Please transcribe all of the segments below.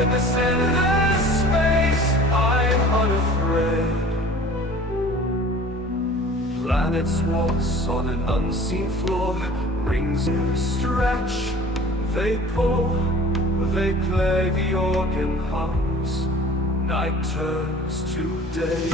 in this endless space. I'm unafraid. Planets waltz on an unseen floor. Rings stretch, they pull, they play, the organ hums. Night turns to day.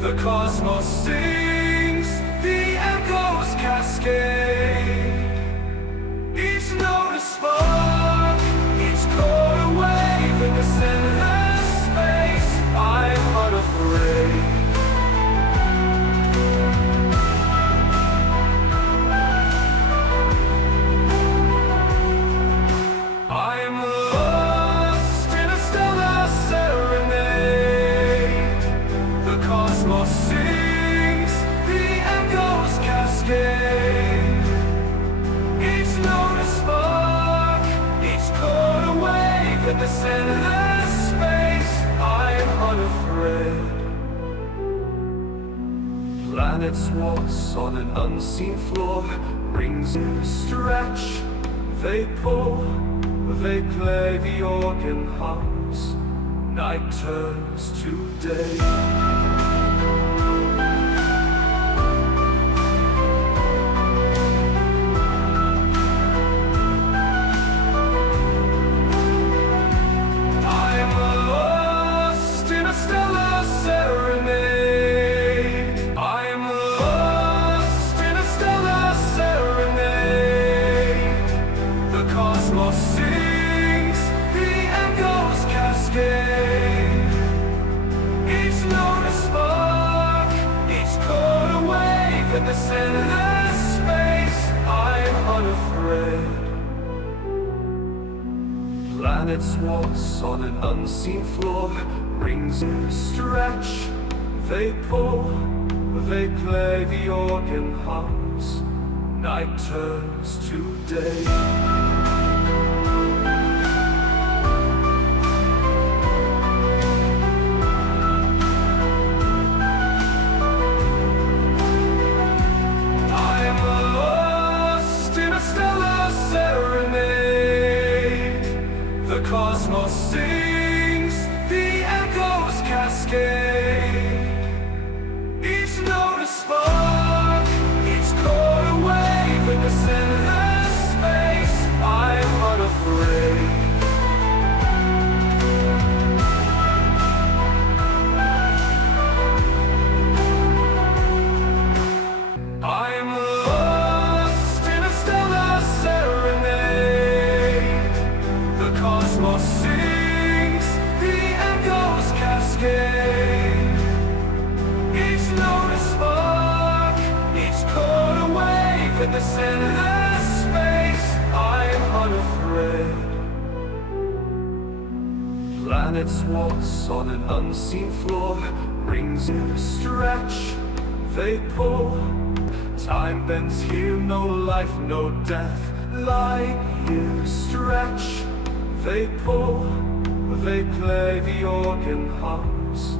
The cosmos sings, the echoes cascade. Each note a spark, each chord a wave. In this endless space, I'm unafraid. I'm lost in a stellar serenade. The cosmos sings, the echoes cascade. Each note a spark, each chord a wave. In this endless space, I'm unafraid. Planets waltz on an unseen floor. Rings stretch, they pull, they play, the organ hums. Night turns to day. Sings, the echoes cascade. Each note a spark, each chord a wave. In this endless space, I'm unafraid. Planets waltz on an unseen floor. Rings stretch, they pull, they play, the organ hums. Night turns to day. The cosmos sings, the echoes cascade. Each note a spark, each chord a wave. In this endless space, I'm unafraid. I'm lost in a stellar serenade. The cosmos sings, the echoes cascade. Each note a spark, each chord a wave. In this endless space, I'm unafraid. Planets waltz on an unseen floor. Rings stretch, they pull. Time bends here, no life, no death. Light years stretch, they pull, they play, the organ hums.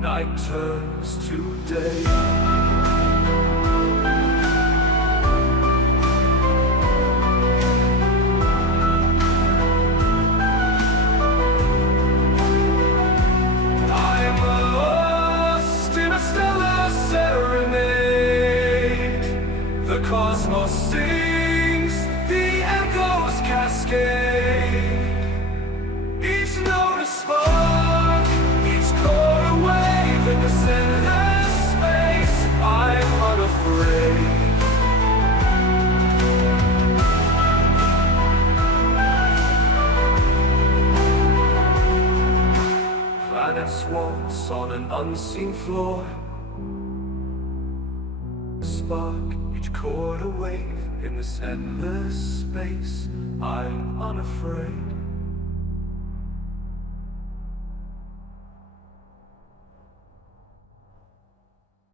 Night turns to day. I'm lost in a stellar serenade. The cosmos sings, the echoes cascade. Each note a spark, each chord a wave. In this endless space, I'm unafraid. Planets waltz on an unseen floor. A spark, each chord a wave. In this endless space, I'm unafraid.